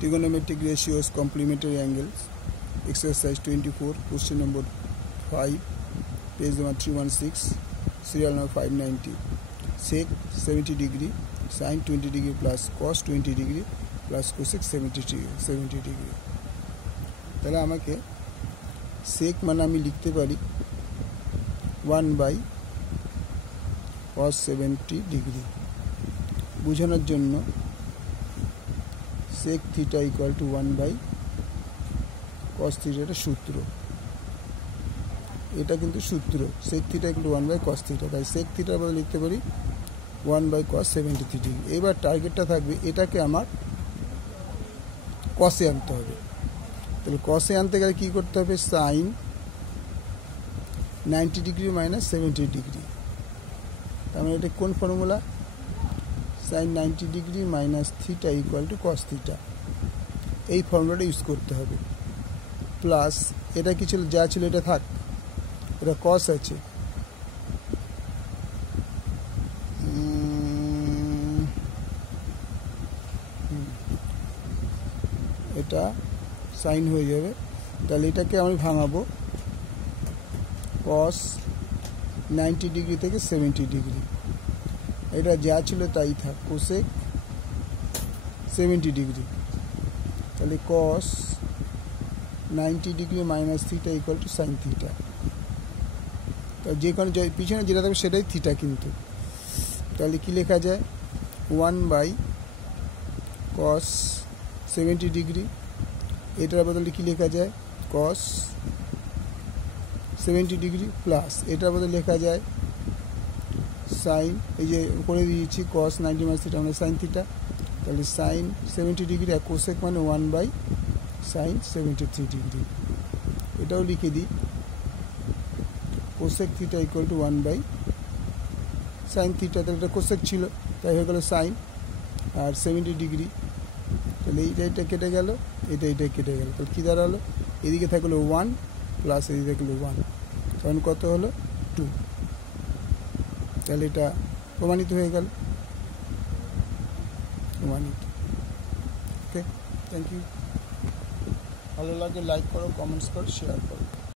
Trigonometric ratios, complementary angles, exercise 24, question number 5, page number 316, serial number 590. Sec 70 degree, sin 20 degree plus cos 20 degree plus cosec 70 degree. তাহলে আমাকে sec মানে আমি লিখতে পারি 1/cos 70 degree বোঝানোর জন্য sec theta equal to 1/cos theta এটা সূত্র, এটা কিন্তু সূত্র sec theta equal to 1/cos theta, তাই sec theta বলে লিখতে পারি 1/cos 70 degree। এবার টার্গেটটা থাকবে এটাকে আমার cos এ আনতে হবে। তাহলে cos এ আনতে গেলে কী করতে হবে, sin 90 ডিগ্রি মাইনাস 70 ডিগ্রি। তার মানে এটা কোন formula, sin 90 degree minus theta equal to cos theta, এই ফর্মুলাটা ইউজ করতে হবে। প্লাস এটা কি ছিল, যা ছিল এটা থাক, এটা cos আছে, এটা সাইন হয়ে যাবে। তাহলে এটাকে আমি ভাঙাবো cos 90 ডিগ্রি থেকে 70 ডিগ্রি, এটা যা ছিল তাই থাক, cosec 70 ডিগ্রি। তাহলে cos 90 degree minus theta equal to sine theta. তো যে কোনো পিছনে যেটা থাকবে সেটাই থিটা কিন্তু। তাহলে কি লেখা যায়, 1/cos 70 ডিগ্রি, এটার বদলে কি লেখা যায় cos 70 ডিগ্রি প্লাস এটার বদলে লেখা যায় সাইন, এই যে করে দিয়েছি cos 90 মাইনাস থিটা মানে সাইন থিটা। তাহলে সাইন 70 ডিগ্রি আর কোসেক মানে 1/sin 73 ডিগ্রি। এটাও লিখে দিই, cosec theta equal to 1/sin theta. তাহলে এটা কোসেক ছিল, তাই হয়ে গেল সাইন আর 70 ডিগ্রি। তাহলে এইটা কেটে গেল, এটা কেটে গেল, তাহলে কী দাঁড়ালো, এদিকে থাকলো 1 প্লাস এদিকে থাকলো 1, তখন কত হলো 2। তাহলে এটা প্রমাণিত হয়ে গেল, প্রমাণিত। ওকে, থ্যাংক ইউ। ভালো লাগে লাইক করো, কমেন্টস করো, শেয়ার করো।